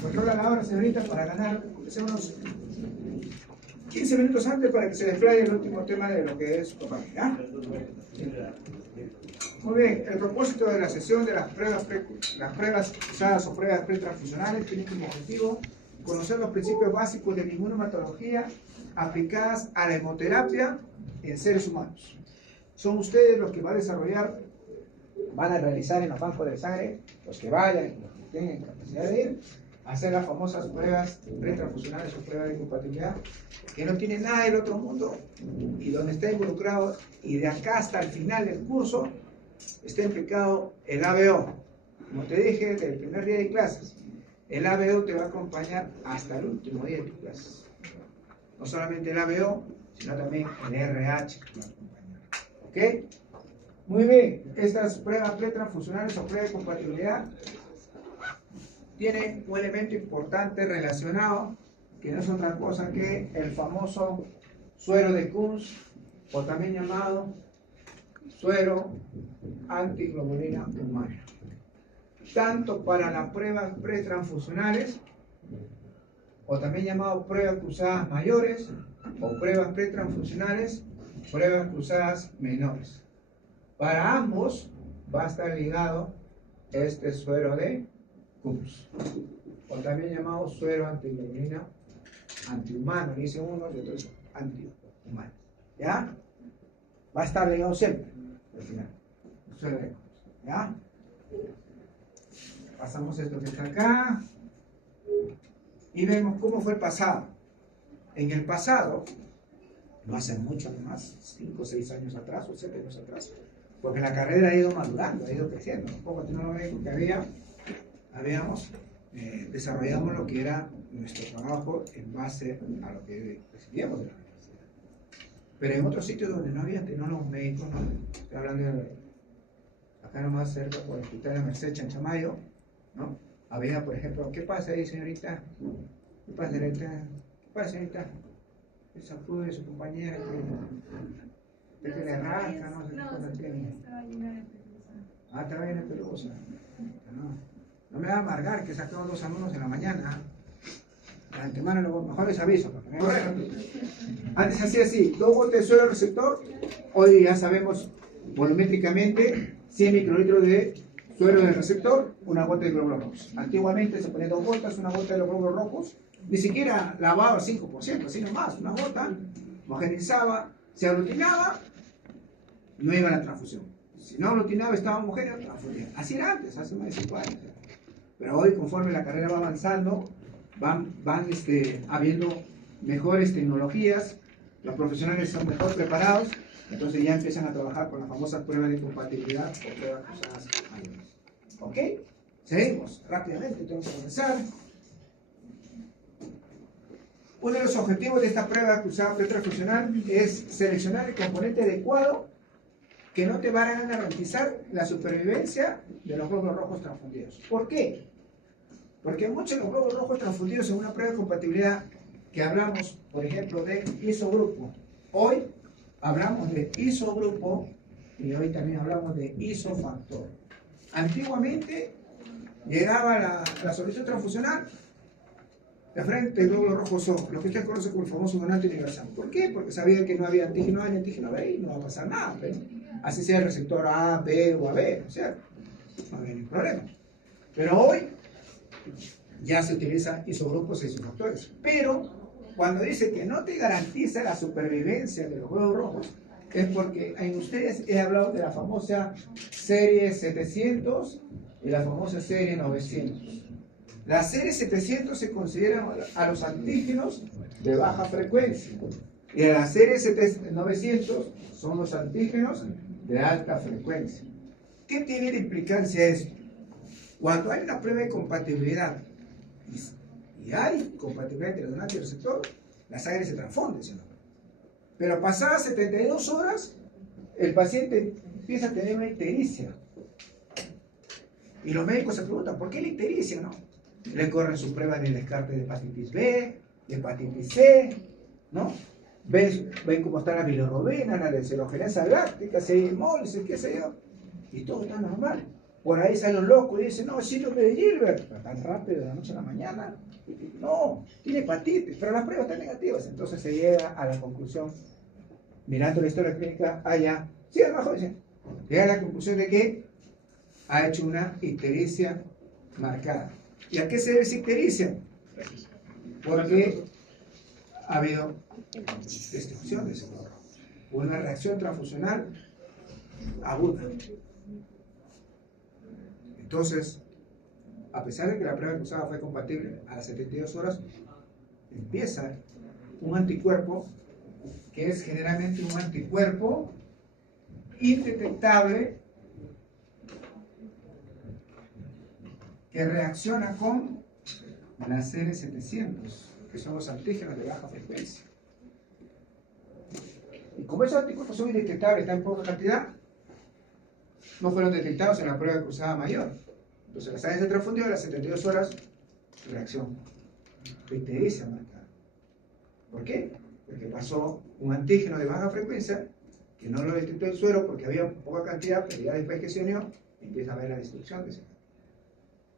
Controla la hora, señorita, para ganar, unos 15 minutos antes para que se desplaye el último tema de lo que es compañía. Muy bien, el propósito de la sesión de las pruebas usadas o pruebas pretransfusionales tiene como objetivo conocer los principios básicos de la inmunomatología aplicadas a la hemoterapia en seres humanos. Son ustedes los que van a realizar en los bancos de sangre, los que vayan, los que tengan capacidad de ir, a hacer las famosas pruebas pretransfusionales o pruebas de compatibilidad, que no tienen nada del otro mundo y donde está involucrado, y de acá hasta el final del curso está implicado el ABO. Como te dije, desde el primer día de clases, el ABO te va a acompañar hasta el último día de tus clases. No solamente el ABO, sino también el RH que te va a acompañar. ¿Ok? Muy bien, estas pruebas pretransfusionales o pruebas de compatibilidad tienen un elemento importante relacionado, que no es otra cosa que el famoso suero de Kunz, o también llamado suero antiglobulina humana. Tanto para las pruebas pretransfusionales, o también llamado pruebas cruzadas mayores, o pruebas pretransfusionales, pruebas cruzadas menores. Para ambos va a estar ligado este suero de Kunz, o también llamado suero antiglobulina antihumano, dice uno y otro antihumano. ¿Ya? Va a estar ligado siempre, al final. Suero de Kunz. ¿Ya? Pasamos esto que está acá y vemos cómo fue el pasado. En el pasado, no hace mucho más, 5 o 6 años atrás o 7 años atrás, porque la carrera ha ido madurando, ha ido creciendo. Un poco tecnológico que habíamos desarrollado lo que era nuestro trabajo en base a lo que recibíamos de la universidad. Pero en otros sitios donde no había tecnólogos médicos, ¿no? Estoy hablando de acá nomás cerca por el hospital de Merced, Chanchamayo, ¿no? Había, por ejemplo, ¿qué pasa ahí, señorita? ¿Qué pasa, señorita? ¿Qué pasa, señorita? El sacudo de su compañera que le rasca, no sé qué cosa tiene. Ah, estaba llena de pelusa. No me va a amargar que he sacado 2 alumnos en la mañana. De antemano, mejor les aviso. Antes hacía así, 2 botes de suero receptor. Hoy ya sabemos volumétricamente 100 microlitros de suero del receptor, una gota de glóbulos rojos. Antiguamente se ponía 2 gotas, una gota de los glóbulos rojos, ni siquiera lavaba al 5%, así nomás, una gota, homogeneizaba, se aglutinaba, no iba a la transfusión. Si no aglutinaba, estaba homogéneo, transfundía. Así era antes, hace más de 5 años. Pero hoy, conforme la carrera va avanzando, van habiendo mejores tecnologías, los profesionales son mejor preparados, entonces ya empiezan a trabajar con las famosas pruebas de compatibilidad o pruebas cruzadas mayores. ¿Ok? Seguimos rápidamente, tengo que comenzar. Uno de los objetivos de esta prueba cruzada pretransfusional es seleccionar el componente adecuado que no te van a garantizar la supervivencia de los glóbulos rojos transfundidos. ¿Por qué? Porque muchos de los glóbulos rojos transfundidos en una prueba de compatibilidad que hablamos, por ejemplo, de isogrupo. Hoy hablamos de isogrupo y hoy también hablamos de isofactor. Antiguamente llegaba la solicitud transfusional de frente el glóbulo rojo son lo que usted conoce como el famoso donante universal. ¿Por qué? Porque sabían que no había antígeno A ni antígeno B y no va a pasar nada. Pero así sea el receptor A, B o AB, ¿no es cierto? No había ningún problema. Pero hoy ya se utilizan isogrupos e isofactores. Pero cuando dice que no te garantiza la supervivencia de los glóbulos rojos, es porque en ustedes he hablado de la famosa serie 700 y la famosa serie 900. La serie 700 se considera a los antígenos de baja frecuencia y la serie 900 son los antígenos de alta frecuencia. ¿Qué tiene de implicancia esto? Cuando hay una prueba de compatibilidad y hay compatibilidad entre el donante y el receptor, la sangre se transfunde, ¿sí? Pero pasadas 72 horas, el paciente empieza a tener una ictericia. Y los médicos se preguntan, ¿por qué la ictericia, no? Le corren sus pruebas de descarte de hepatitis B, de hepatitis C, ¿no? Ven cómo está la bilirrubina, la descerogenasa láctica, si hay hemólisis, qué sé yo, y todo está normal. Por ahí sale un loco y dice, no, síndrome de Gilbert, pero tan rápido de la noche a la mañana. No, tiene hepatitis, pero las pruebas están negativas. Entonces se llega a la conclusión, mirando la historia clínica, allá, sí, abajo dice, llega a la conclusión de que ha hecho una ictericia marcada. ¿Y a qué se debe esa ictericia? Porque ha habido destrucción de ese glóbulo, una reacción transfusional aguda. Entonces, a pesar de que la prueba cruzada fue compatible, a las 72 horas empieza un anticuerpo que es generalmente un anticuerpo indetectable que reacciona con la CD700, que son los antígenos de baja frecuencia. Y como esos anticuerpos son indetectables, están en poca cantidad, no fueron detectados en la prueba cruzada mayor. Entonces la sangre se transfundió a las 72 horas, reacción ictericia marcada. ¿Por qué? Porque pasó un antígeno de baja frecuencia que no lo detectó el suero porque había poca cantidad, pero ya después que se unió, empieza a haber la destrucción de ese.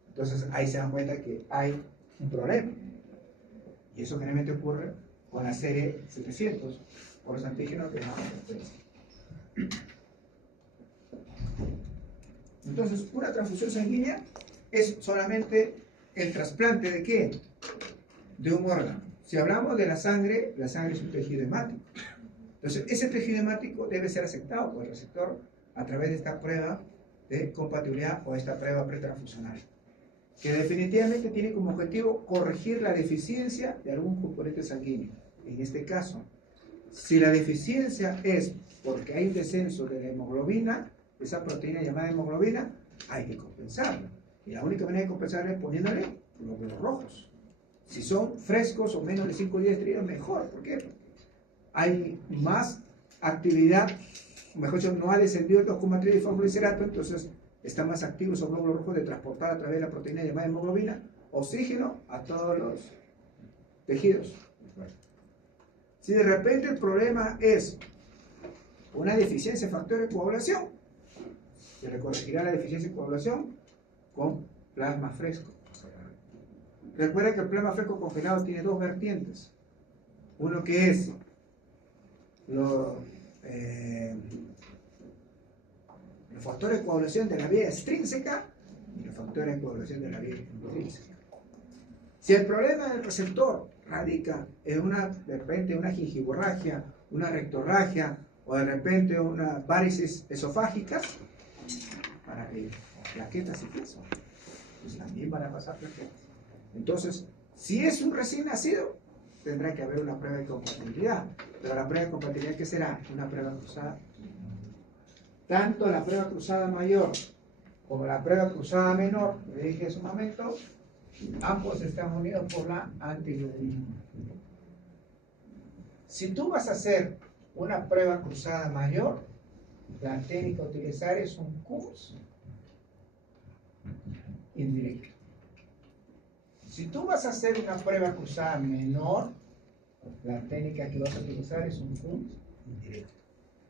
Entonces ahí se dan cuenta que hay un problema. Y eso generalmente ocurre con la serie 700 por los antígenos de baja frecuencia. Entonces, una transfusión sanguínea es solamente el trasplante ¿de qué? De un órgano. Si hablamos de la sangre es un tejido hemático. Entonces, ese tejido hemático debe ser aceptado por el receptor a través de esta prueba de compatibilidad o esta prueba pretransfusional, que definitivamente tiene como objetivo corregir la deficiencia de algún componente sanguíneo. En este caso, si la deficiencia es porque hay un descenso de la hemoglobina, esa proteína llamada hemoglobina, hay que compensarla. Y la única manera de compensarla es poniéndole glóbulos rojos. Si son frescos o menos de 5 días estrellas, mejor. ¿Por qué? Porque hay más actividad, mejor dicho, no ha descendido el 2,3 de fosfoglicerato, entonces están más activos esos glóbulos rojos de transportar a través de la proteína llamada hemoglobina oxígeno a todos los tejidos. Si de repente el problema es una deficiencia de factor de coagulación, se le corregirá la deficiencia de coagulación con plasma fresco. Recuerda que el plasma fresco congelado tiene dos vertientes. Uno que es los factores de coagulación de la vía extrínseca y los factores de coagulación de la vía intrínseca. Si el problema del receptor radica en de repente una gingivorragia, una rectorragia o de repente una varices esofágicas, para que plaquetas y queso, pues también van a pasar plaquetas. Entonces, si es un recién nacido, tendrá que haber una prueba de compatibilidad. Pero la prueba de compatibilidad, ¿qué será? Una prueba cruzada. Tanto la prueba cruzada mayor como la prueba cruzada menor, le dije hace un momento, ambos están unidos por la antiglobulina. Si tú vas a hacer una prueba cruzada mayor, la técnica a utilizar es un CUMS indirecto. Si tú vas a hacer una prueba cruzada menor, la técnica que vas a utilizar es un CUMS indirecto.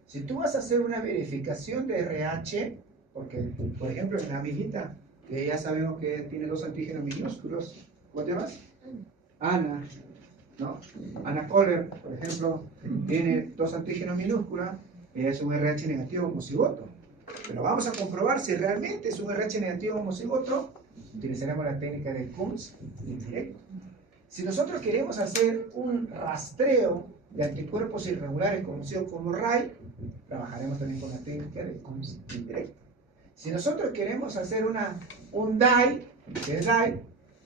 Si tú vas a hacer una verificación de RH, porque, por ejemplo, en la amiguita, que ya sabemos que tiene dos antígenos minúsculos, ¿cómo te llamas? Ana, ¿no? Ana Kohler, por ejemplo, tiene dos antígenos minúsculos, es un RH negativo homocigoto. Pero vamos a comprobar si realmente es un RH negativo homocigoto, utilizaremos la técnica del CUMS indirecto. Si nosotros queremos hacer un rastreo de anticuerpos irregulares conocido como RAI, trabajaremos también con la técnica del CUMS indirecto. Si nosotros queremos hacer un DAI, que es DAI,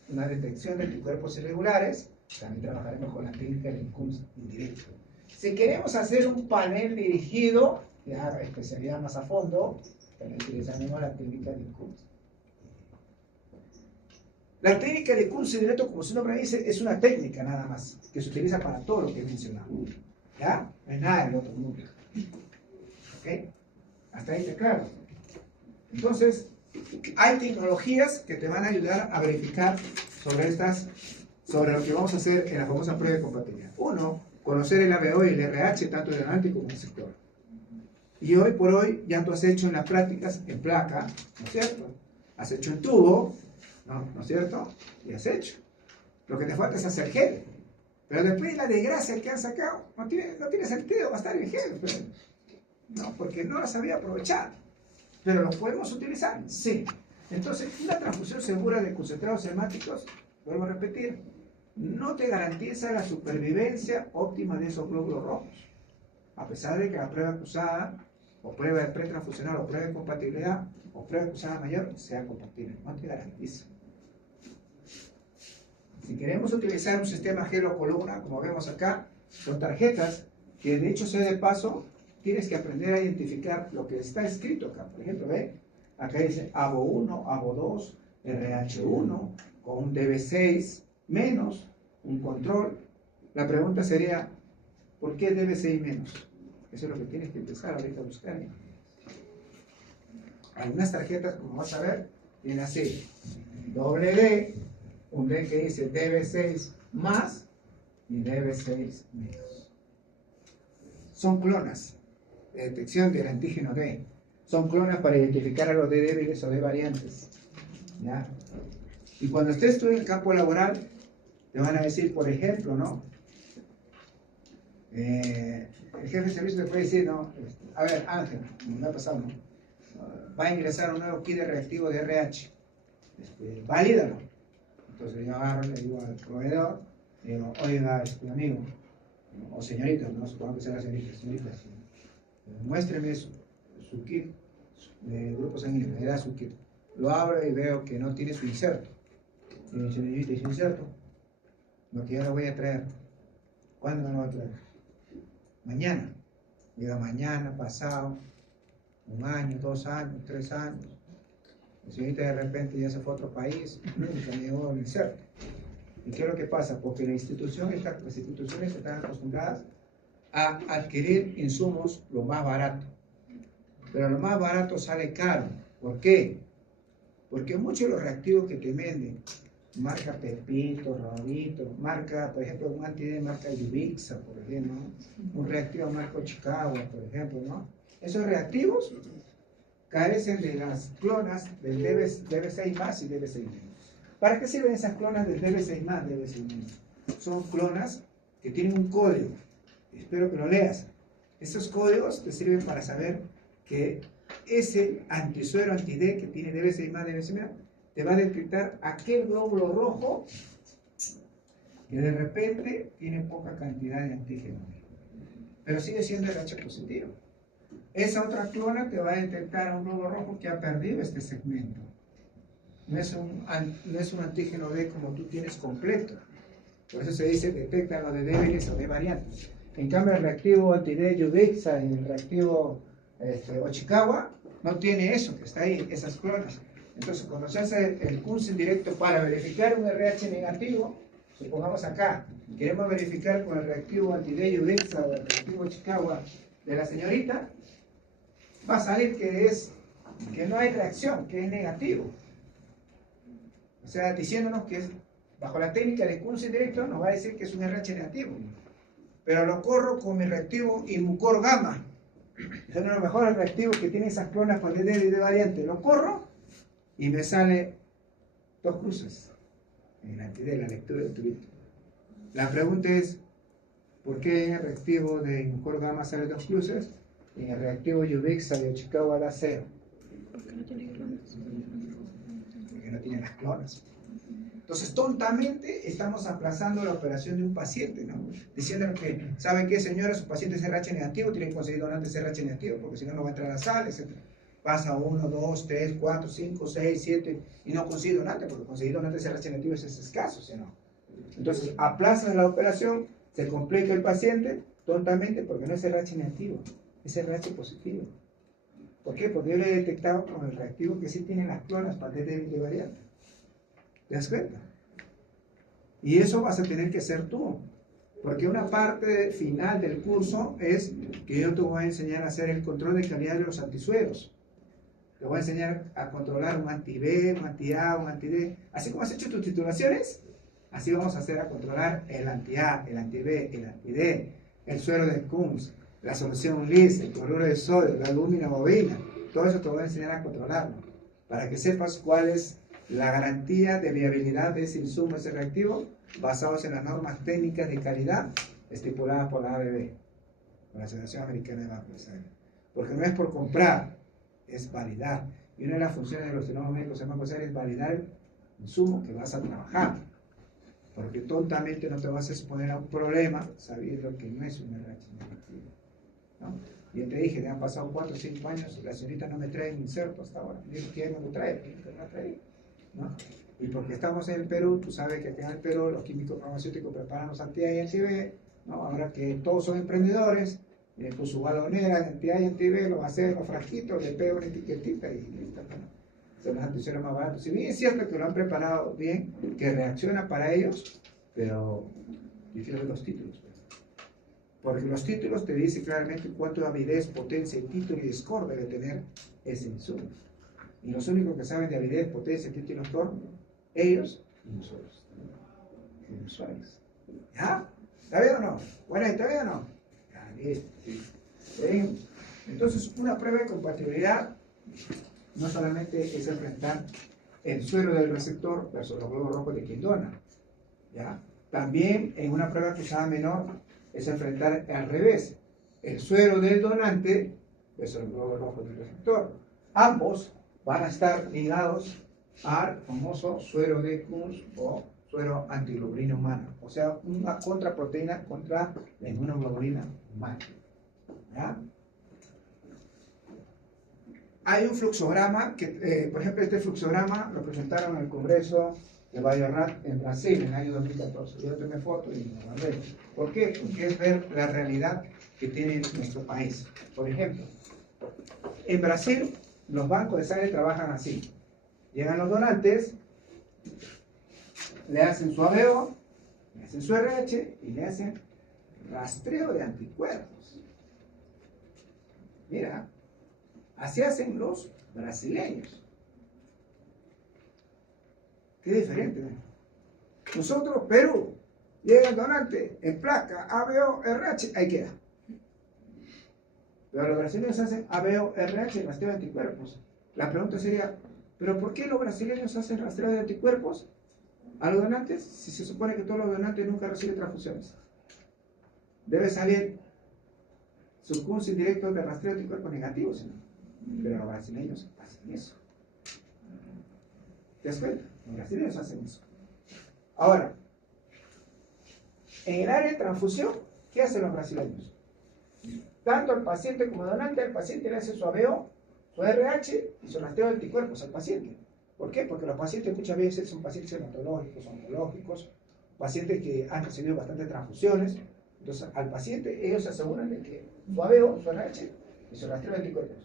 una detección de anticuerpos irregulares, también trabajaremos con la técnica del CUMS indirecto. Si queremos hacer un panel dirigido, ya especialidad más a fondo, también utilizaremos la técnica del CUMS. La técca de CUMS indirecto, como su nombre dice, es una técnica nada más, que se utiliza para todo lo que he mencionado. ¿Ya? No hay nada del otro mundo. ¿Ok? Hasta ahí está claro. Entonces, hay tecnologías que te van a ayudar a verificar sobre lo que vamos a hacer en la famosa prueba de compatibilidad. Uno, conocer el ABO y el RH tanto del adelante como del sector. Y hoy por hoy ya tú has hecho en las prácticas en placa, ¿no es cierto? Has hecho en tubo, ¿no es cierto? Y has hecho. Lo que te falta es hacer gel. Pero después la desgracia que han sacado, no tiene sentido gastar en gel. Pero, no, porque no las había aprovechado. Pero los podemos utilizar, sí. Entonces, una transfusión segura de concentrados hemáticos, vuelvo a repetir, no te garantiza la supervivencia óptima de esos glóbulos rojos. A pesar de que la prueba cruzada, o prueba de pretransfusional, o prueba de compatibilidad, o prueba cruzada mayor, sea compatible. No te garantiza. Si queremos utilizar un sistema gelo-columna, como vemos acá, son tarjetas que, de hecho, sea de paso, tienes que aprender a identificar lo que está escrito acá. Por ejemplo, ¿ve? Acá dice ABO1, ABO2, RH1, con un DB6 menos, un control. La pregunta sería, ¿por qué DB6 menos? Eso es lo que tienes que empezar ahorita a buscar. Algunas tarjetas, como vas a ver, tienen así, doble D, un D que dice DB6 más y DB6 menos. Son clonas de detección del antígeno D. Son clonas para identificar a los D débiles o D variantes. ¿Ya? Y cuando estés tú en el campo laboral, te van a decir, por ejemplo, ¿no? El jefe de servicio te puede decir, ¿no? A ver, Ángel, me ha pasado, ¿no? Va a ingresar un nuevo kit de reactivo de RH. Valídalo. Entonces yo agarro, le digo al proveedor, le digo, oiga, amigo, o señorita, no supongo que sea la señorita, muéstreme su kit de grupo sanguíneo, le da su kit. Lo abro y veo que no tiene su inserto. Y me dice, señorita, ¿y su inserto? Lo que yo lo voy a traer. ¿Cuándo me lo va a traer? Mañana. Llega mañana, pasado, 1 año, 2 años, 3 años. La señorita de repente ya se fue a otro país, nunca me llegó el inserto. ¿Y qué es lo que pasa? Porque las instituciones están acostumbradas a adquirir insumos lo más barato. Pero lo más barato sale caro. ¿Por qué? Porque muchos de los reactivos que te venden, marca Pepito, Rodito, marca, por ejemplo, un anti-D marca Ubixa, por ejemplo, ¿no? Un reactivo marca Chicago, por ejemplo, ¿no? Esos reactivos carecen de las clonas del DB6 más y DB6 menos. ¿Para qué sirven esas clonas del DB6 más y DB6 menos? Son clonas que tienen un código. Espero que lo leas. Esos códigos te sirven para saber que ese antisuero anti-D que tiene DB6 más, DB6 menos, te va a detectar aquel glóbulo rojo que de repente tiene poca cantidad de antígeno, pero sigue siendo RH positivo. Esa otra clona te va a detectar a un glóbulo rojo que ha perdido este segmento. No es un antígeno D como tú tienes completo. Por eso se dice detecta lo de débiles o de variantes. En cambio, el reactivo anti-D Ubixa y el reactivo Ochikawa no tiene eso que está ahí, esas clonas. Entonces, cuando se hace el Kunz indirecto para verificar un RH negativo, supongamos acá, queremos verificar con el reactivo anti-D Ubixa o el reactivo Ochikawa de la señorita, va a salir que no hay reacción, que es negativo. O sea, diciéndonos que bajo la técnica de Kunz indirecto nos va a decir que es un RH negativo. Pero lo corro con mi reactivo Imucor gamma. Es uno de los mejores reactivos que tiene esas clonas con D y D variante. Lo corro y me sale 2 cruces en el anti-D, la lectura del tubito. La pregunta es, ¿por qué en el reactivo de Imucor gamma sale 2 cruces? Y en el reactivo Ubixa de Ochikawa da 0. Porque no tiene clonas. Porque no tiene las clonas. Entonces, tontamente estamos aplazando la operación de un paciente, ¿no? Diciéndole que, ¿sabe qué, señora? Su paciente es RH negativo, tiene que conseguir donante RH negativo, porque si no, no va a entrar a la sala, etc. Pasa 1, 2, 3, 4, 5, 6, 7, y no consigue donante, porque conseguir donante RH negativo es escaso, ¿sí o no? Entonces, aplazas la operación, se complica el paciente, tontamente, porque no es RH negativo, es RH positivo. ¿Por qué? Porque yo le he detectado con el reactivo que sí tiene las clonas para D débil de variante. ¿Te das cuenta? Y eso vas a tener que hacer tú. Porque una parte final del curso es que yo te voy a enseñar a hacer el control de calidad de los antisueros. Te voy a enseñar a controlar un anti-B, un anti-A, un anti-D. Así como has hecho tus titulaciones, así vamos a hacer a controlar el anti-A, el anti-B, el anti-D, el suero de Kunz, la solución LIS, el cloruro de sodio, la albúmina bovina, todo eso te voy a enseñar a controlarlo, para que sepas cuál es la garantía de viabilidad de ese insumo, ese reactivo, basados en las normas técnicas de calidad estipuladas por la ABB, por la Asociación Americana de Banco de Sangre. Porque no es por comprar, es validar. Y una de las funciones de los tecnólogos médicos en Banco de Sangre es validar el insumo que vas a trabajar. Porque tontamente no te vas a exponer a un problema sabiendo que no es un RH negativo, ¿no? Y yo te dije, me han pasado 4 o 5 años, la señorita no me trae inserto hasta ahora. Digo, ¿quién me lo trae? ¿Quién me lo trae? ¿No? Y porque estamos en el Perú, tú sabes que acá en el Perú los químicos farmacéuticos preparan los anti-A y anti-B, ¿no? Ahora que todos son emprendedores, pues su balonera, anti-A y anti-B, lo va a hacer en los frasquitos, le pega una etiquetita y listo, ¿no? Son los anticuerpos más baratos. Si bien es cierto que lo han preparado bien, que reacciona para ellos, pero difiere de los títulos. Porque los títulos te dicen claramente cuánto de avidez, potencia, título y score debe tener ese insumo. Y los únicos que saben de avidez, potencia, título y score, ellos y nosotros, los usuarios. ¿Ya? ¿Está bien o no? Bueno, ¿está bien o no? Ya, listo. Bien. Entonces, una prueba de compatibilidad no solamente es enfrentar el suero del receptor versus los globos rojos de Quindona, ¿ya? También en una prueba cruzada menor es enfrentar al revés, el suero del donante versus los globos rojos del receptor. Ambos van a estar ligados al famoso suero de Kuhn o suero antiglobulina humana, o sea, una contraproteína contra la inmunoglobulina humana, ¿ya? Hay un fluxograma, que, por ejemplo, este fluxograma lo presentaron en el Congreso de Bayorrat en Brasil en el año 2014. Yo tomé foto y me guardé. ¿Por qué? Porque es ver la realidad que tiene nuestro país. Por ejemplo, en Brasil los bancos de sangre trabajan así. Llegan los donantes, le hacen su ABO, le hacen su RH y le hacen rastreo de anticuerpos. Mira. Así hacen los brasileños. Qué diferente, ¿no? Nosotros, Perú, llega el donante en placa, ABO, RH, ahí queda. Pero los brasileños hacen ABO, RH, rastreo de anticuerpos. La pregunta sería, ¿pero por qué los brasileños hacen rastreo de anticuerpos a los donantes si se supone que todos los donantes nunca reciben transfusiones? Debe salir su curso indirecto de rastreo de anticuerpos negativos, ¿no? Pero los brasileños hacen eso. ¿Te das cuenta? Los brasileños hacen eso. Ahora, en el área de transfusión, ¿qué hacen los brasileños? Tanto al paciente como al donante, al paciente le hace su ABO, su RH y su rastreo de anticuerpos al paciente. ¿Por qué? Porque los pacientes muchas veces son pacientes hematológicos, oncológicos, pacientes que han recibido bastantes transfusiones. Entonces, al paciente ellos se aseguran de que su ABO, su RH y su rastreo de anticuerpos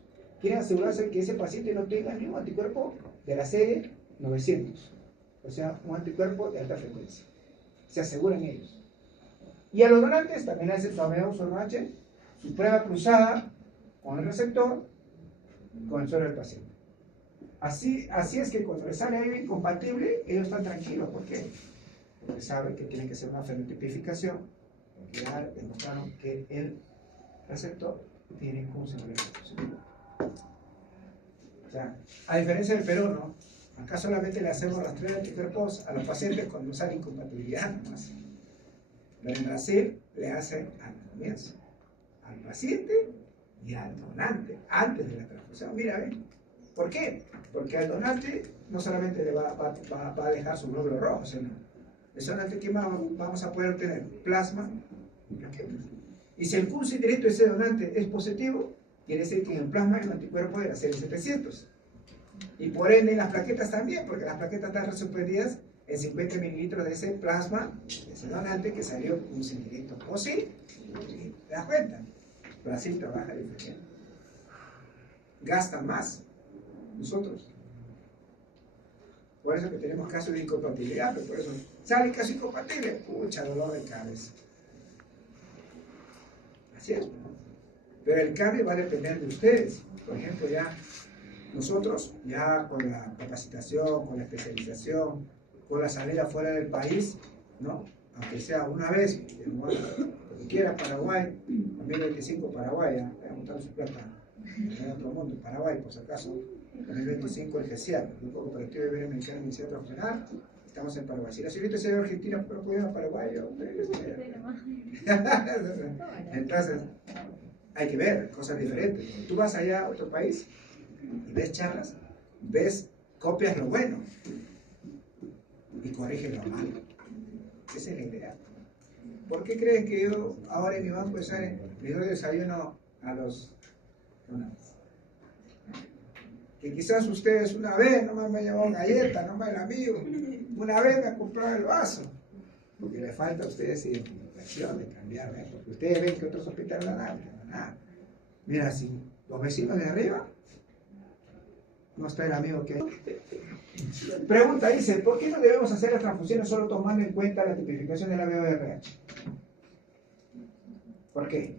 quieren asegurarse que ese paciente no tenga ningún anticuerpo de la serie 900, o sea, un anticuerpo de alta frecuencia. Se aseguran ellos. Y a los donantes también hacen su ABO, su RH, su prueba cruzada con el receptor, con el suero del paciente. Así es que cuando les sale algo incompatible, ellos están tranquilos. ¿Por qué? Porque saben que tienen que hacer una fenotipificación, porque ya demostraron que el receptor tiene un símbolo positivo. O sea, a diferencia del Perú, ¿no? Acá solamente le hacemos rastreo de anticuerpos a los pacientes cuando sale incompatibilidad nomás. Pero en Brasil le hacen al comienzo, al paciente y al donante, antes de la transfusión. Mira, ¿ven? ¿Por qué? Porque al donante no solamente le va a dejar su glóbulo rojo, sino el donante que vamos a poder obtener plasma y plaquetas. Y si el pulso indirecto de ese donante es positivo, quiere decir que en el plasma hay un anticuerpo de la serie 700. Y por ende las plaquetas también, porque las plaquetas están suspendidas en 50 mililitros de ese plasma, de ese donante que salió pulso indirecto. ¿O sí? ¿Te das cuenta? Brasil trabaja diferente. Gasta más. Nosotros. Por eso que tenemos casos de incompatibilidad, pero por eso sale caso incompatible, pucha, dolor de cabeza. Así es. Pero el cambio va a depender de ustedes. Por ejemplo, ya nosotros, ya con la capacitación, con la especialización, con la salida fuera del país, ¿no? Aunque sea una vez, cuando quiera Paraguay, 2025 Paraguay, voy a montar su plata. En otro mundo, Paraguay, por si acaso. 2025 el GESIAC, el Grupo Cooperativo Iberoamericano de Iniciativa Profesional. Estamos en Paraguay. Si la señorita se ve argentina, pero puede ir a Paraguay. Entonces, hay que ver cosas diferentes. Cuando tú vas allá a otro país y ves charlas, ves, copias lo bueno y corriges lo malo. Esa es la idea. ¿Por qué crees que yo ahora en mi banco le doy desayuno a los donados? Que quizás ustedes una vez nomás me llevó galleta, nomás el amigo, una vez me ha comprado el vaso, porque le falta a ustedes identificación de cambiar, ¿eh? Porque ustedes ven que otros hospitales no dan nada. Mira, si los vecinos de arriba, no está el amigo que hay. Pregunta, dice, ¿por qué no debemos hacer las transfusiones solo tomando en cuenta la tipificación de la BORH? ¿Por qué?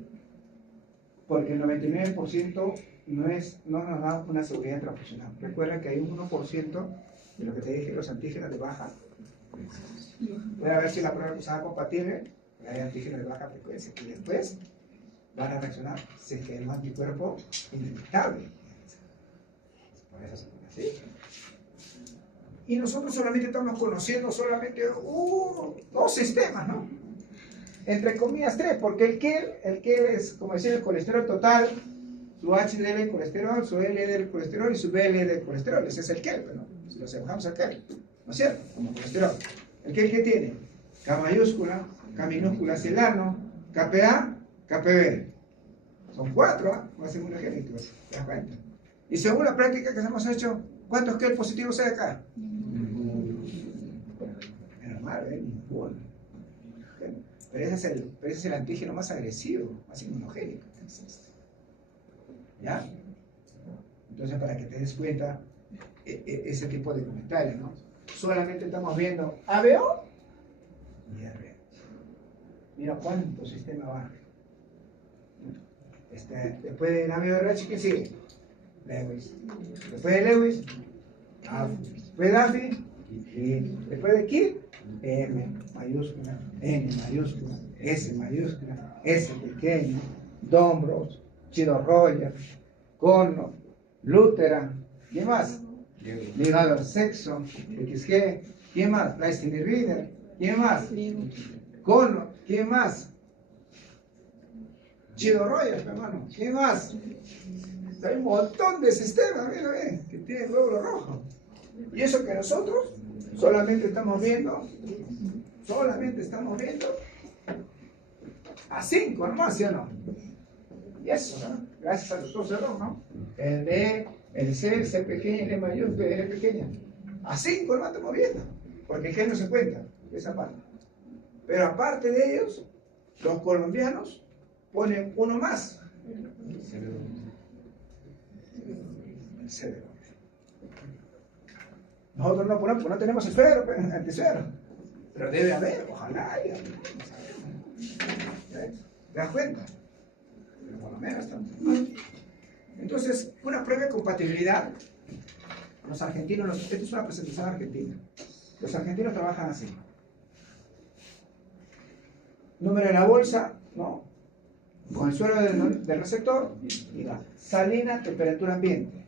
Porque el 99% no nos da una seguridad transfusional. Recuerda que hay un 1% de lo que te dije, los antígenos de baja. Puede ver si la prueba cruzada compatible, hay antígenos de baja frecuencia, que después van a reaccionar si es que es un anticuerpo indetectable. Por eso se pone así. Y nosotros solamente estamos conociendo solamente dos sistemas, ¿no? Entre comillas, tres, porque el KEL es, como decía, el colesterol total, su HDL del colesterol, su LDL del colesterol y su BLDL del colesterol. Ese es el KEL, ¿no? Si lo asemejamos al KEL, ¿no es cierto? Como colesterol. ¿El KEL qué tiene? K mayúscula, K minúscula, celano, KPA, KPB. Son 4, ¿no? Hacen muy genéricos, ¿te das cuenta? Y según la práctica que hemos hecho, ¿cuántos KEL positivos hay acá? Menos mal, ninguno. Pero ese es el antígeno más agresivo, más inmunogénico que existe. ¿Ya? Entonces, para que te des cuenta, ese tipo de comentarios, ¿no? Solamente estamos viendo ABO y RB. Mira cuánto sistema va. Después de ABO-RH, ¿qué sigue? Lewis. Después de Lewis, Duffy. Después de Duffy, después de Kidd, M mayúscula, N mayúscula, S mayúscula, S pequeño, Dombrowski, Chido-Rogers, Conno, Lutheran, ¿quién más? Ligado al sexo, XG, ¿quién más? Leicester Reader, ¿quién más? Conno, ¿quién más? Chido-Rogers, hermano, ¿quién más? Hay un montón de sistemas, mira, que tienen glóbulo rojo. Y eso que nosotros solamente estamos viendo a 5 nomás, ¿sí o no? Y eso, ¿no? Gracias a los dos errores, ¿no? El D, el C, el C pequeño, el E mayúscula, el E pequeña. A 5 nomás estamos viendo, porque el G no se cuenta, esa parte. Pero aparte de ellos, los colombianos ponen uno más. El cerebro. Nosotros no ponemos, no tenemos esfero, antisfero. Pero debe haber, ojalá haya. ¿Te das cuenta? Pero por lo menos estamos. Entonces, una prueba de compatibilidad. Los argentinos, esto es una presentación argentina. Los argentinos trabajan así. Número de la bolsa, ¿no? Con el suelo del receptor y va. Salina, temperatura ambiente.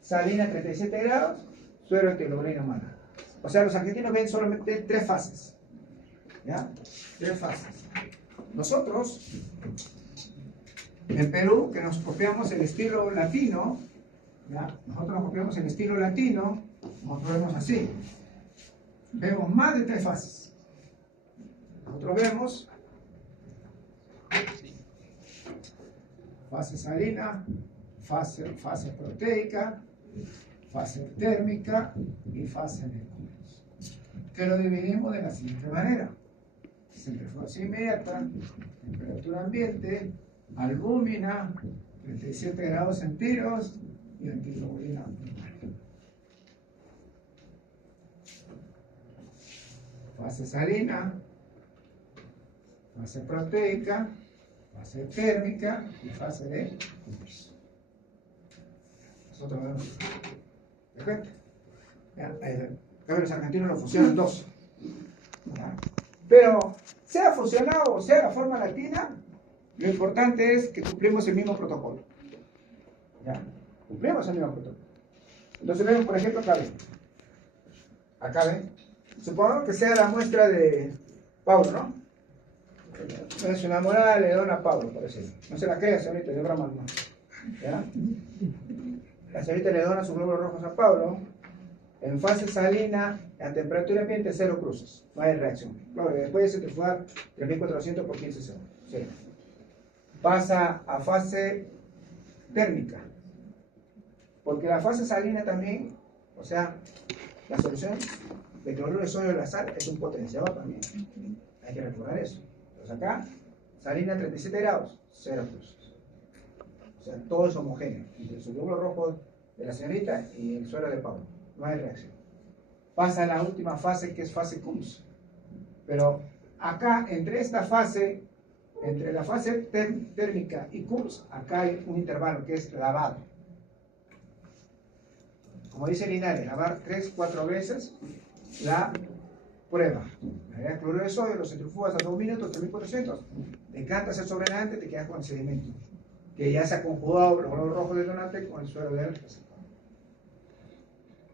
Salina, 37 grados. Suero de hemoglobina humana. O sea, los argentinos ven solamente 3 fases. ¿Ya? 3 fases. Nosotros, en Perú, que nos copiamos el estilo latino, ¿ya? Nosotros nos copiamos el estilo latino, nosotros vemos así. Vemos más de 3 fases. Nosotros vemos fase salina, fase proteica, fase térmica y fase de Cummings, que lo dividimos de la siguiente manera: centrifugación inmediata, temperatura ambiente, albúmina, 37 grados centígrados y antiglobulina primaria. Fase salina, fase proteica, fase térmica y fase de Cummings. Nosotros vemos. ¿De cuenta? Los argentinos lo fusionan 2. ¿Ya? Pero, sea fusionado o sea la forma latina, Lo importante es que cumplimos el mismo protocolo. Ya, cumplimos el mismo protocolo. Entonces vemos, por ejemplo, acá ven. Acá ven. Supongamos que sea la muestra de Pablo, ¿no? Es una moral, le dona a Pablo, por decirlo. No se la crea, señorita, de broma, no. ¿Ya? La señorita le dona sus glóbulos rojos a Pablo. En fase salina, a temperatura ambiente, 0 cruces. No hay reacción. Claro, después de centrifugar 3400 por 15 segundos. Sí. Pasa a fase térmica. Porque la fase salina también, o sea, la solución de cloruro de sodio de la sal es un potenciador también. Hay que recordar eso. Entonces acá, salina 37 grados, 0 cruces. O sea, todo es homogéneo. Entre su glóbulo rojo de la señorita y el suero de Pablo. No hay reacción. Pasa a la última fase, que es fase Kunz. Pero acá, entre esta fase, entre la fase térmica y Kunz, acá hay un intervalo que es lavado. Como dice Linares, lavar 3-4 veces la prueba. Le agregas cloruro de sodio, lo centrifugas a 2 minutos, 3400, decantas el sobrenadante, te quedas con el sedimento, que ya se ha conjugado los glóbulos rojos del donante con el suero del receptor.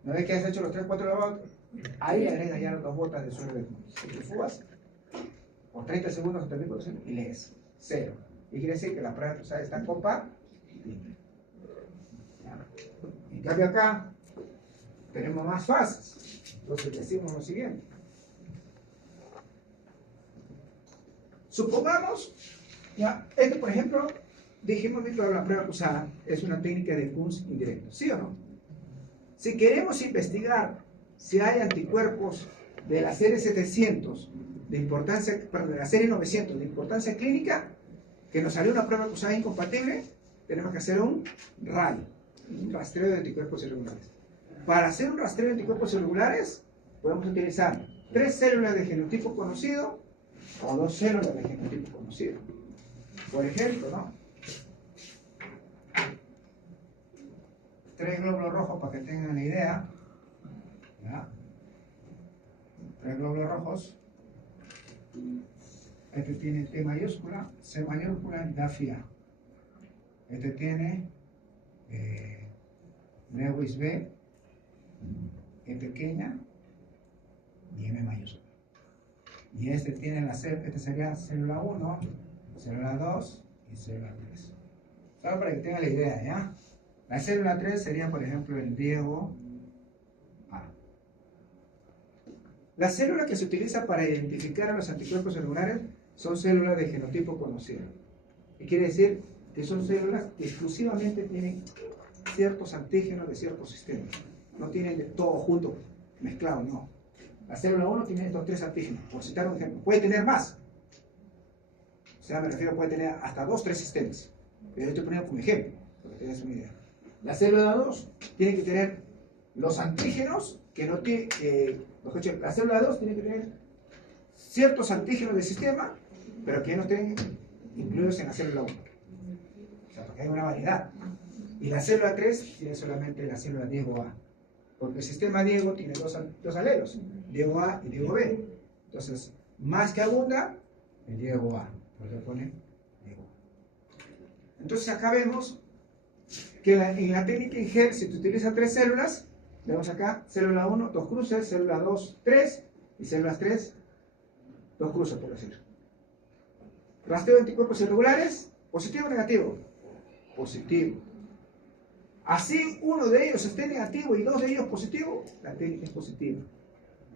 Una vez que has hecho los 3-4 lavados, ahí agregas ya las 2 gotas de suero de centrifugas por 30 segundos a 3400 y lees 0. Y quiere decir que la prueba está en copa limpia. En cambio acá tenemos más fases. Entonces decimos lo siguiente. Supongamos, ya, esto por ejemplo, dijimos que la prueba cruzada es una técnica de Kunz indirecto, ¿sí o no? Si queremos investigar si hay anticuerpos de la serie 700 de importancia, perdón, de la serie 900 de importancia clínica, que nos salió una prueba cruzada incompatible, tenemos que hacer un RAI, un rastreo de anticuerpos irregulares. Para hacer un rastreo de anticuerpos irregulares, podemos utilizar 3 células de genotipo conocido o 2 células de genotipo conocido. Por ejemplo, ¿no? 3 glóbulos rojos para que tengan una idea. ¿Ya? 3 glóbulos rojos. Este tiene T mayúscula, C mayúscula y DAFIA. Este tiene Lewis B, E pequeña y M mayúscula. Y este tiene este sería célula 1, célula 2 y célula 3. Solo para que tengan la idea, ¿ya? La célula 3 sería, por ejemplo, el Diego A. La célula que se utiliza para identificar a los anticuerpos celulares son células de genotipo conocido. Y quiere decir que son células que exclusivamente tienen ciertos antígenos de ciertos sistemas. No tienen de todo junto, mezclado, no. La célula 1 tiene estos 3 antígenos, por citar un ejemplo. Puede tener más. O sea, me refiero, puede tener hasta 2-3 sistemas. Pero yo estoy poniendo como ejemplo, para que te des una idea. La célula 2 tiene que tener los antígenos que no tiene, la célula 2 tiene que tener ciertos antígenos del sistema, pero que no estén incluidos en la célula 1. O sea, porque hay una variedad. Y la célula 3 tiene solamente la célula Diego A. Porque el sistema Diego tiene dos alelos, Diego A y Diego B. Entonces, más que abunda, el Diego A. Por eso pone Diego A. Entonces, acá vemos que en la técnica INGER, si tú utilizas 3 células, vemos acá, célula 1, 2 cruces, célula 2, 3, y células 3, 2 cruces, por decir. Rastreo de anticuerpos irregulares, positivo o negativo. Positivo. Así uno de ellos esté negativo y 2 de ellos positivo, la técnica es positiva.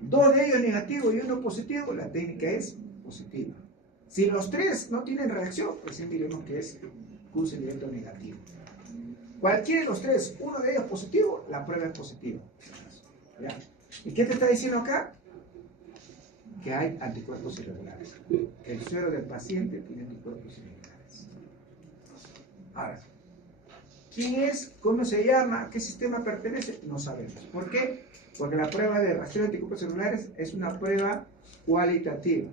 2 de ellos negativo y 1 positivo, la técnica es positiva. Si los 3 no tienen reacción, pues sí diremos que es cruce directo negativo. Cualquiera de los 3, uno de ellos positivo, la prueba es positiva. ¿Ya? ¿Y qué te está diciendo acá? Que hay anticuerpos irregulares. Que el suero del paciente tiene anticuerpos irregulares. Ahora, ¿quién es? ¿Cómo se llama? ¿A qué sistema pertenece? No sabemos. ¿Por qué? Porque la prueba de rastreo de anticuerpos irregulares es una prueba cualitativa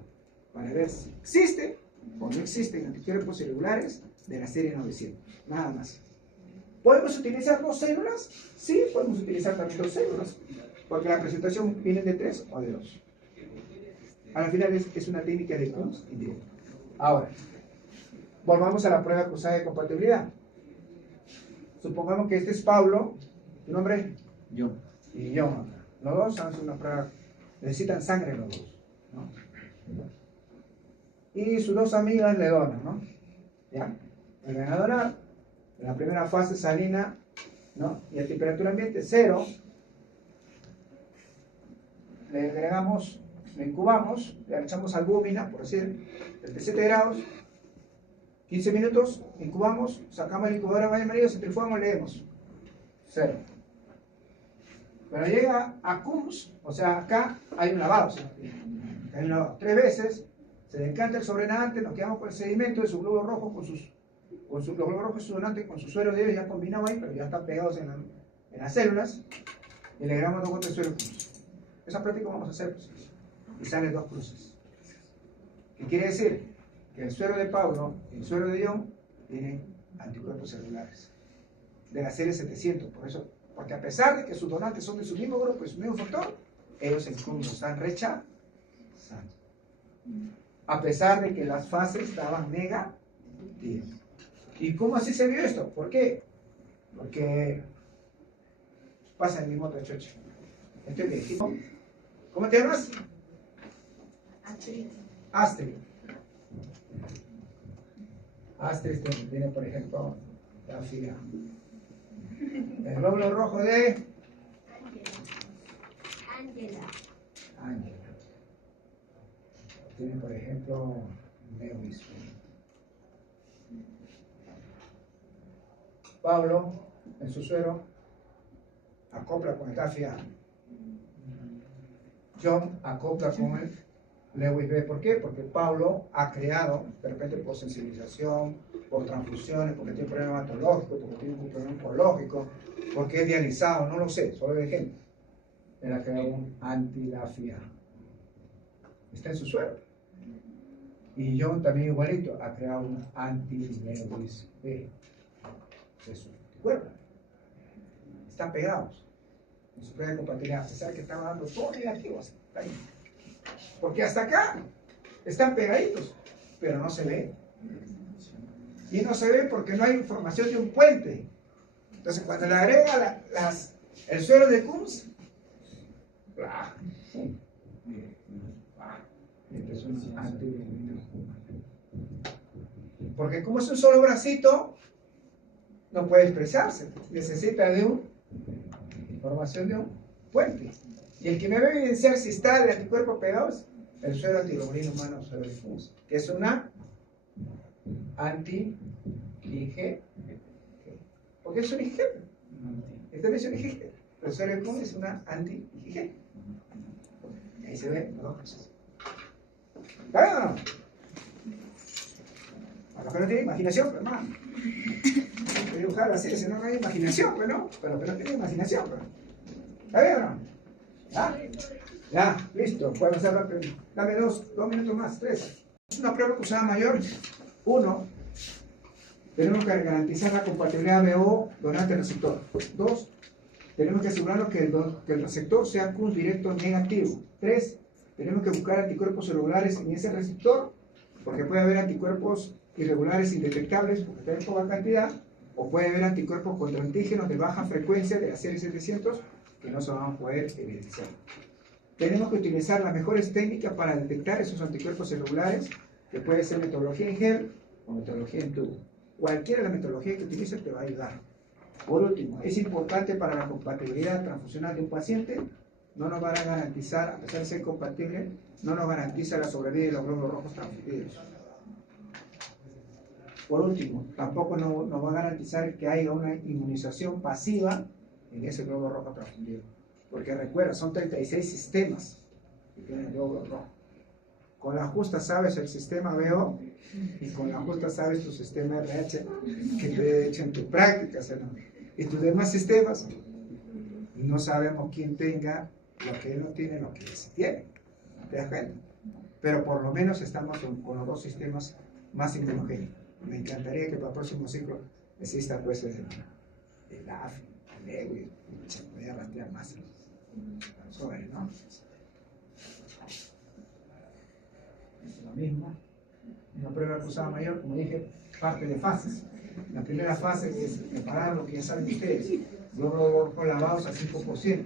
para ver si existen o no existen anticuerpos irregulares de la serie 900. Nada más. ¿Podemos utilizar 2 células? Sí, podemos utilizar también 2 células, porque la presentación viene de 3 o de 2. Al final es una técnica de Kunz indirecto. Ahora, Volvamos a la prueba cruzada de compatibilidad. Supongamos que este es Pablo, ¿tu nombre? Yo. Y yo. Los dos hacen una prueba, necesitan sangre los dos, ¿no? Y sus dos amigas le donan, ¿no? ¿Ya? Le van a donar. En la primera fase salina, ¿no? Y a temperatura ambiente 0. Le agregamos, le incubamos, le echamos albúmina, por decir, 37 grados, 15 minutos, incubamos, sacamos el incubador a baño marido, centrifugamos, leemos. 0. Pero llega a CUMS, o sea, acá hay un lavado, ¿sí? Hay un lavado 3 veces, se decanta el sobrenadante, nos quedamos con el sedimento de sus globos rojos, los globos rojos y su donante con su suero de ellos ya combinado ahí, pero ya están pegados en las células, y le agregamos 2 gotas de suero CUMS. Esa práctica vamos a hacer, pues, y salen 2 cruces. ¿Qué quiere decir? Que el suero de Pablo y el suero de John tienen anticuerpos celulares de la serie 700, por eso, porque a pesar de que sus donantes son de su mismo grupo y su mismo factor, ellos en CUMS están rechazando. A pesar de que las fases estaban negativas. ¿Y cómo así se vio esto? ¿Por qué? Porque pasa el mismo choche. Este viejito. ¿Cómo te llamas? Astrid. Astrid tiene, por ejemplo, la fila. El glóbulo rojo de Ángela. Tiene, por ejemplo, Lewis. Pablo, en su suero, acopla con el Tafia. John acopla con el Lewis B. ¿Por qué? Porque Pablo ha creado, de repente por sensibilización, por transfusiones, porque tiene un problema hematológico, porque tiene un problema oncológico, porque es dializado, no lo sé, solo de ejemplo. Él ha creado un antilafia. Está en su suero. Y John también igualito, ha creado un anti-Lewis B. Es su cuerpo. Están pegados. En su prueba de compatibilidad, a pesar de que estaba dando todo negativo. Está ahí. Porque hasta acá están pegaditos, pero no se ve. Y no se ve porque no hay información de un puente. Entonces, cuando le agrega el suero de CUMS, porque como es un solo bracito, no puede expresarse. Necesita de información de un puente. Y el que me va a evidenciar si está el anticuerpo pegado es el suero antiglobulina humano, suero difuso, que es una anti-IG. Porque es un IG. Esta vez es un IG. El suero difuso es una anti-IG. Y ahí se ven las dos cosas. ¿Está bien o no? A lo que no tiene imaginación, pero hermano. Voy a dibujar así, si no hay imaginación, pues no. Pero que no tiene imaginación, pero. ¿Está bien o no? ¿Ya? Ya, listo. Podemos hacer rápido. Dame 2 minutos más, 3. Es una prueba cruzada mayor. 1. Tenemos que garantizar la compatibilidad BO donante-receptor. 2. Tenemos que asegurarnos que el receptor sea CUMS directo negativo. 3. Tenemos que buscar anticuerpos celulares en ese receptor, porque puede haber anticuerpos irregulares indetectables, porque está en poca cantidad, o puede haber anticuerpos contra antígenos de baja frecuencia de la serie 700 que no se van a poder evidenciar. Tenemos que utilizar las mejores técnicas para detectar esos anticuerpos celulares, que puede ser metodología en gel o metodología en tubo. Cualquiera de las metodologías que utilices te va a ayudar. Por último, es importante para la compatibilidad transfusional de un paciente, no nos van a garantizar, a pesar de ser compatible, no nos garantiza la sobrevida de los glóbulos rojos transfundidos. Por último, tampoco nos va a garantizar que haya una inmunización pasiva en ese glóbulo rojo transfundido. Porque recuerda, son 36 sistemas que tienen el glóbulo rojo. Con la justa sabes el sistema BO y con la justa sabes tu sistema RH que te he hecho en tu práctica, ¿no? Y tus demás sistemas, no sabemos quién tenga lo que él no tiene, lo que él sí tiene. ¿Te das cuenta? Pero por lo menos estamos con los dos sistemas más inmunogénicos. Me encantaría que para el próximo ciclo exista pues el AFI, el EWI, se podría rastrear más a los jóvenes, ¿no? Es lo mismo. Una prueba cruzada mayor, como dije, parte de fases. La primera fase es preparar lo que ya saben ustedes, glóbulos rojos lavados al 5%.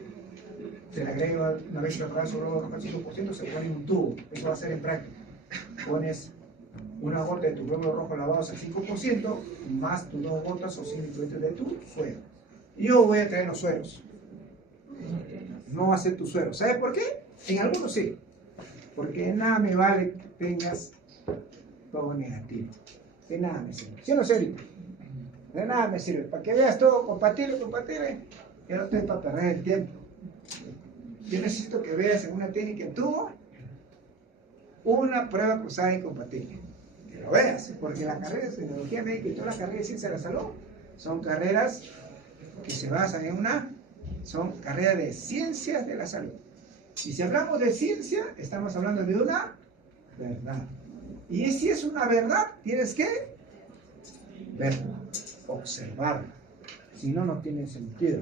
Se le agrega, una vez preparado su glóbulo rojo al 5%, se pone en un tubo. Eso va a ser en práctica. Pones una gota de tu glóbulo rojo lavados al 5%, más tus 2 gotas o 100 ml de tu suero. Yo voy a traer los sueros. No va a ser tu suero. ¿Sabes por qué? En algunos sí. Porque de nada me vale que tengas todo negativo. De nada me sirve. ¿Sí o no, Cerito? De nada me sirve. Para que veas todo compatible, yo no estoy para perder el tiempo. Yo necesito que veas en una técnica en tubo una prueba cruzada incompatible. Que lo veas, porque las carreras de tecnología médica y todas las carreras de ciencia de la salud son carreras que se basan en son carreras de ciencias de la salud. Y si hablamos de ciencia, estamos hablando de una verdad. Y si es una verdad, tienes que verla, observarla. Si no, no tiene sentido.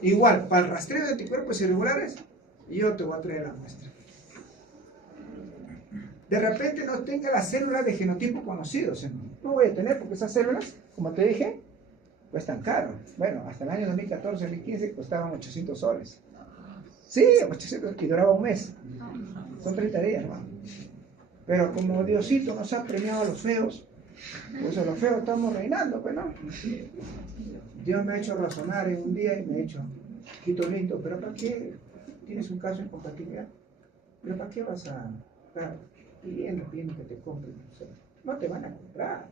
Igual, para el rastreo de anticuerpos irregulares, yo te voy a traer la muestra. De repente no tenga las células de genotipo conocidos. No voy a tener porque esas células, como te dije, cuestan caro. Bueno, hasta el año 2014-2015 costaban 800 soles. Sí, 800, y duraba un mes. Son 30 días, hermano. Pero como Diosito nos ha premiado a los feos, pues a los feos estamos reinando, pues no. Dios me ha hecho razonar en un día y me ha hecho, quito lindo, pero ¿para qué tienes un caso de incompatibilidad? ¿Pero para qué vas a estar pidiendo que te compren? No te van a comprar.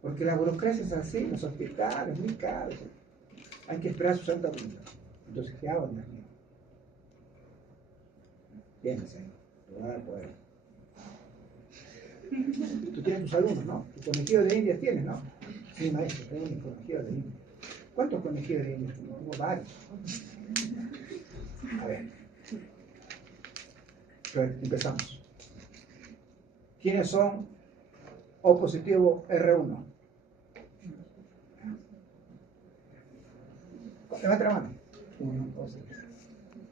Porque la burocracia es así, los hospitales, muy caros. Hay que esperar su santa voluntad. Entonces, ¿qué hago, Dios mío? Piénsase, te va a dar poder. Tú tienes tus alumnos, ¿no? Tu conejillo de indias tienes, ¿no? Sí, maestro, tengo mis conejillos de indias. ¿Cuántos conejillos de indias? Tengo varios. A ver. Empezamos. ¿Quiénes son O positivo R1? Levanta la mano. 1, 2, 3,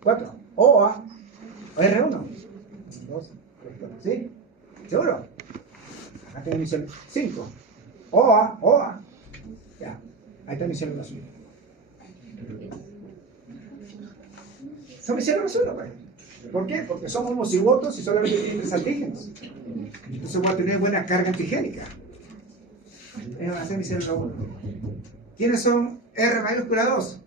4. OA. R1. 2, 3, 4. ¿Sí? ¿Seguro? Acá tengo mi célula. 5. OA. Ya. Ahí está mi célula azul. Son mis células azul, pues. ¿Por qué? Porque son homocigotos y solamente tienen 3 antígenos. Entonces voy a tener buena carga antigénica. Van a ser mi célula 1. ¿Quiénes son R mayúscula 2?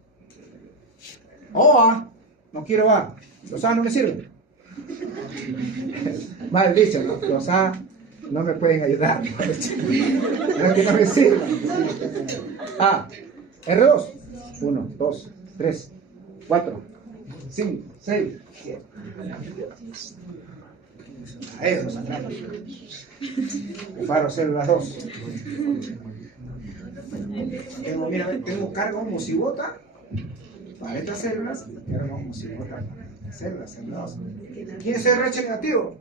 OA. No quiero A. Los A no me sirven. Mal dicho, ¿no? Los A no me pueden ayudar. No que no me sirven. A. R2. 1, 2, 3, 4, 5, 6, 7. A esos sangramos. Preparo células 2. Tengo carga homocigota para estas células y carga homocigota para estas células. ¿Quién es el RH negativo?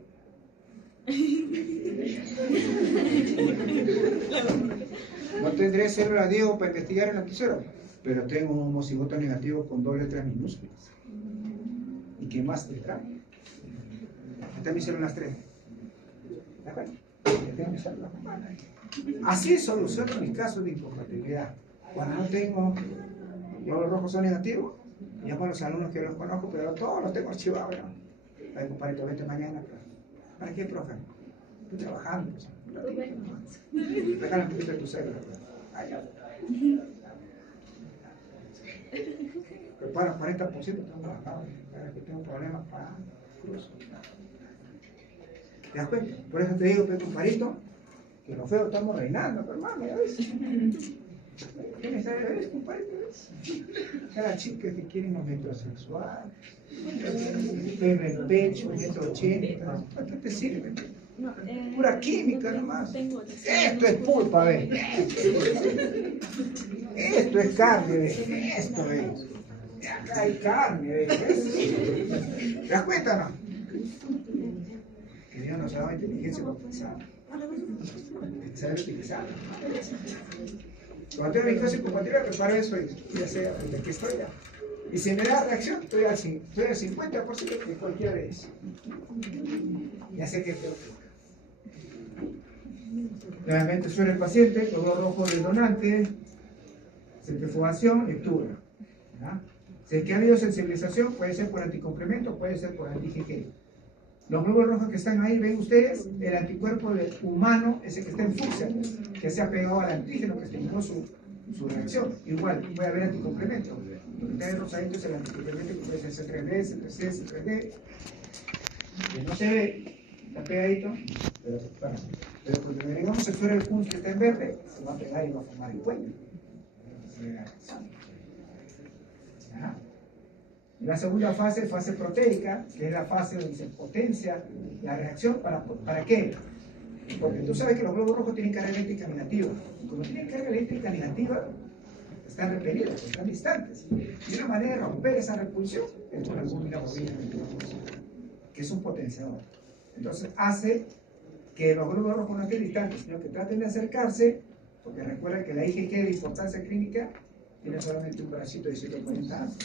No tendré célula Diego para investigar el anticero, pero tengo un homocigoto negativo con 2 letras minúsculas. ¿Y qué más tendrá? Están mis células 3. ¿De acuerdo? Tengo mis células humanas. Así soluciono mis casos de incompatibilidad. Cuando no tengo, los rojos son negativos, llamo a los alumnos que los conozco, pero todos los tengo archivados. ¿No? Ay, compadre, vente mañana. ¿Para qué, profe? Estoy trabajando. Regala un poquito de tu célula. Prepara 40%, tengo trabajado. Que tengo problemas para cruz. ¿Te das cuenta? Por eso te digo, compadrito, que los feos estamos reinando, pero hermano, ya ves. ¿Quién es ese, compadrito? Cada chica que quieren un metrosexual, en el pecho, 1,80 m. ¿Para qué te sirve? Pura química nomás. Esto es pulpa, ¿ves? Esto es carne, ¿ves? Esto es. Acá hay carne, ¿ves? ¿Te das cuenta, no? Que Dios nos ha dado inteligencia para pensar. Saber utilizarla. Cuando tengo mi clase compatible, preparo eso y ya sé de qué estoy ya. Y si me da reacción, estoy al 50% de cualquiera de ellos. Ya sé que Nuevamente suero el paciente, color rojo del donante, centrifugación, lectura. ¿Ya? Si es que ha habido sensibilización, puede ser por anticomplemento, puede ser por anti-IgG. Los glóbulos rojos que están ahí, ven ustedes, el anticuerpo humano, ese que está en fucsia, que se ha pegado al antígeno que estimuló su reacción. Igual, puede haber anticomplemento. Lo que está en rosadito es el anticomplemento, que puede ser C3D, C3C, C3D. Que no se ve, está pegadito, pero porque digamos el suero del Kuhn que está en verde, se va a pegar y va a formar el cuello. Ajá. La segunda fase, fase proteica, que es la fase donde se potencia la reacción. ¿Para qué? Porque tú sabes que los globos rojos tienen carga eléctrica negativa. Y como tienen carga eléctrica negativa, están repelidos, están distantes. Y una manera de romper esa repulsión es con la albúmina bovina, que es un potenciador. Entonces hace que los globos rojos no estén distantes, sino que traten de acercarse, porque recuerda que la IgG de importancia clínica tiene solamente un bracito de 140 años.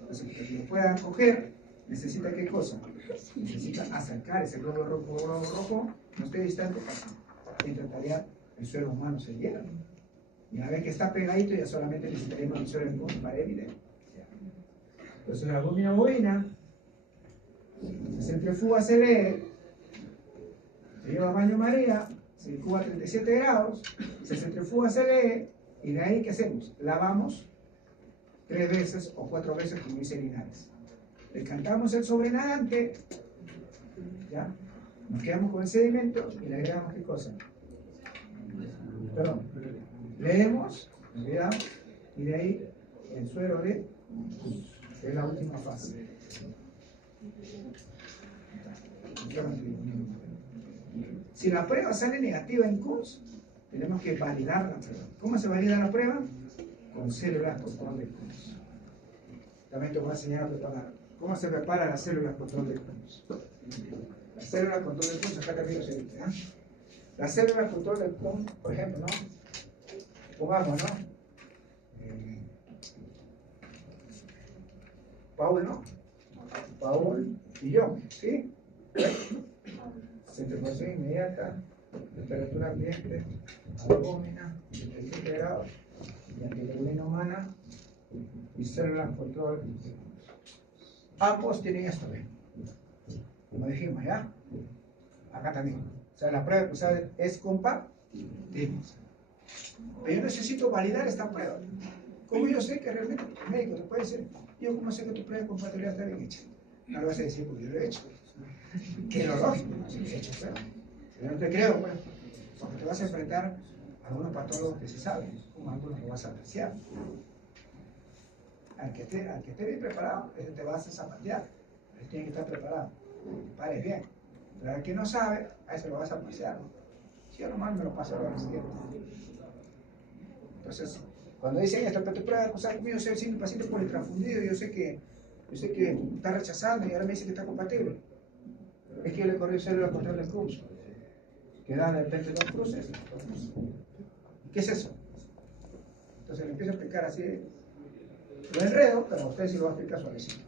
Entonces, para que lo puedan coger, necesita ¿qué cosa? Necesita acercar ese globo rojo, no esté distante, mientras todavía el suelo humano se llena. Y una vez que está pegadito, ya solamente necesitaremos el suelo en Kuhn para evidencia. Entonces, la albúmina bovina se centrifuga, se lee, se lleva a baño María, se incuba a 37 grados, se centrifuga, se lee, y de ahí, ¿qué hacemos? Lavamos 3 veces o 4 veces, como dice Linares. Descantamos el sobrenadante, ¿ya? Nos quedamos con el sedimento y le agregamos ¿qué cosa? Perdón, leemos, agregamos, y de ahí el suero de que es la última fase. Si la prueba sale negativa en CUS, tenemos que validar la prueba. ¿Cómo se valida la prueba? Con células control de CUS. También te voy a enseñar a preparar. ¿Cómo se prepara la célula control de CUS? La célula control de CUS, acá también lo se dice, ¿eh? La célula control de CUS, por ejemplo, ¿no? Pongamos, ¿no? Paul, ¿no? Paul y yo, ¿sí? Centrifugación inmediata, temperatura ambiente, albúmina, 37 grados, y antiglobulina humana y células control. Ambos tienen esto, ¿ven? Como dijimos, ¿ya? Acá también. O sea, la prueba que usar es compatible. Pero yo necesito validar esta prueba. ¿Cómo yo sé que realmente el médico te puede decir, yo cómo sé que tu prueba de compatibilidad está bien hecha? No lo vas a decir porque yo lo he hecho. Que es lo lógico, no lo he hecho, pero yo no te creo, bueno, porque te vas a enfrentar a algunos patólogos que sí saben, como algunos que vas a apreciar. Al que esté bien preparado, ese te vas a zapatear, ese tiene que estar preparado, pares bien. Pero al que no sabe, a ese lo vas a apreciar, ¿no? Si yo nomás me lo paso a la siguiente. Entonces, cuando dicen esto, pero tu prueba de acusar conmigo, yo soy siendo un paciente politransfundido, yo sé que está rechazando y ahora me dice que está compatible. Es que yo le corrí célula control del CUS, que da de repente 2 cruces. ¿Qué es eso? Entonces le empiezo a explicar así, lo enredo, pero a ustedes sí lo va a explicar suavecito.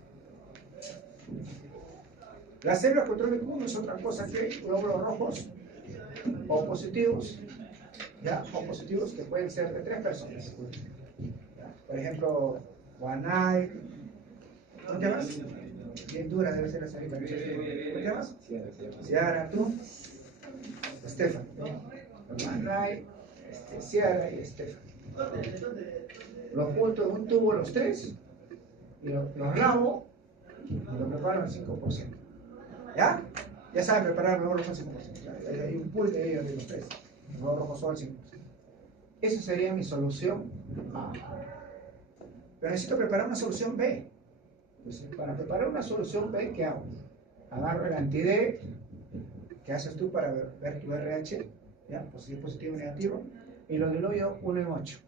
La célula control del CUS no es otra cosa que glóbulos rojos o positivos, ¿ya? O positivos que pueden ser de 3 personas. ¿Ya? Por ejemplo, Juanay, ¿cómo te llamas? Bien dura debe ser esa rica. ¿Cómo te llamas? Ciara, ¿tú? Estefan. Juanay, Ciara y Estefan. Los junto en un tubo los 3 y los lavo y lo preparo al 5%. ¿Ya? Ya saben preparar los rojos al 5%. Hay un pool de ellos de los 3. Los rojos son al 5%. Esa sería mi solución A. Pero necesito preparar una solución B. Entonces, para preparar una solución B, ¿qué hago? Agarro el anti-D, que haces tú para ver tu RH, ¿ya? Positivo y negativo, y lo diluyo 1 en 8.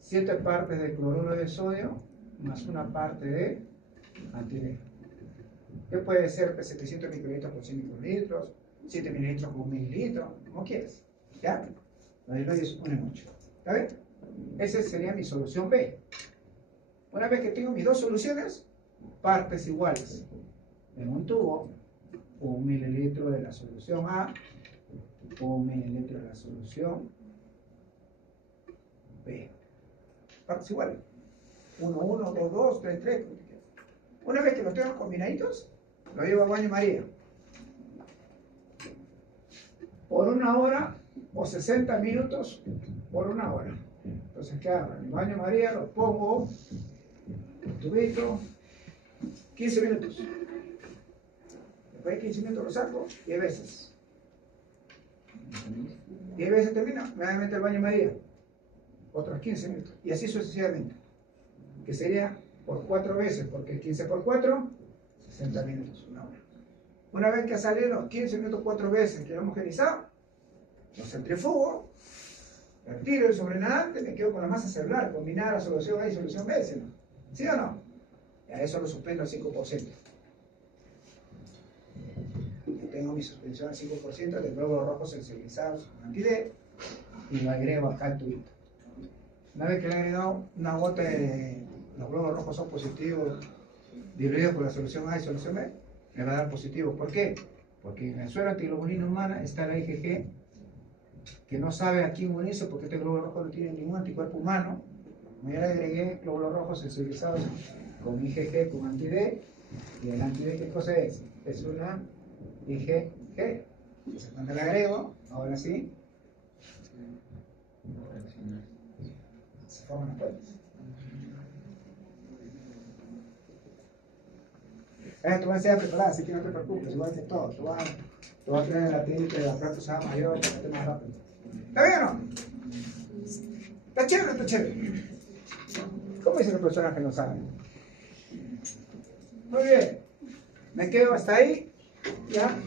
7 partes de cloruro de sodio más 1 parte de anti-D. ¿Qué puede ser? 700 microlitros por 100 microlitros, 7 mililitros por 1 mililitro, como quieras. ¿Ya? Lo diluyes 1 en 8. ¿Está bien? Esa sería mi solución B. Una vez que tengo mis 2 soluciones, partes iguales en un tubo, 1 mililitro de la solución A 1 mililitro de la solución B. Partes iguales. 1, 1, 2, 2, 3, 3. Una vez que los tengo combinaditos, lo llevo al baño María. Por 1 hora o 60 minutos por 1 hora. Entonces, ¿qué hago? En el baño María lo pongo, el tubito, 15 minutos. Después de 15 minutos lo saco 10 veces. 10 veces termino, me voy a meter al baño María. Otros 15 minutos. Y así sucesivamente. Que sería por 4 veces, porque 15 por 4, 60 minutos, 1 hora. Una vez que ha salido los 15 minutos 4 veces que lo hemos homogenizado, lo centrifugo, retiro el sobrenadante, me quedo con la masa celular, combinada la solución A y solución B, ¿sí o no? Y a eso lo suspendo al 5%. Y tengo mi suspensión al 5% de glóbulos rojos sensibilizados con anti-D y lo agrego acá al tubito. Una vez que le he agregado una gota de los glóbulos rojos son positivos diluidos por la solución A y solución B, me va a dar positivo. ¿Por qué? Porque en el suero antiglobulina humana está la IgG, que no sabe a quién unirse porque este glóbulo rojo no tiene ningún anticuerpo humano. Como ya le agregué glóbulos rojos sensibilizados con IgG, con anti-D, y el anti-D, ¿qué cosa es? Es una IgG. Entonces, cuando le agrego, ahora sí, se forman las puertas. Esto va a ser preparado, así que no te preocupes, igual que todo. Tú vas a tener la técnica de la planta usada mayor para que esté más rápido. ¿Está bien o no? ¿Está chévere o está chévere? ¿Cómo dicen las personas que no saben? Muy bien. Me quedo hasta ahí. Ya.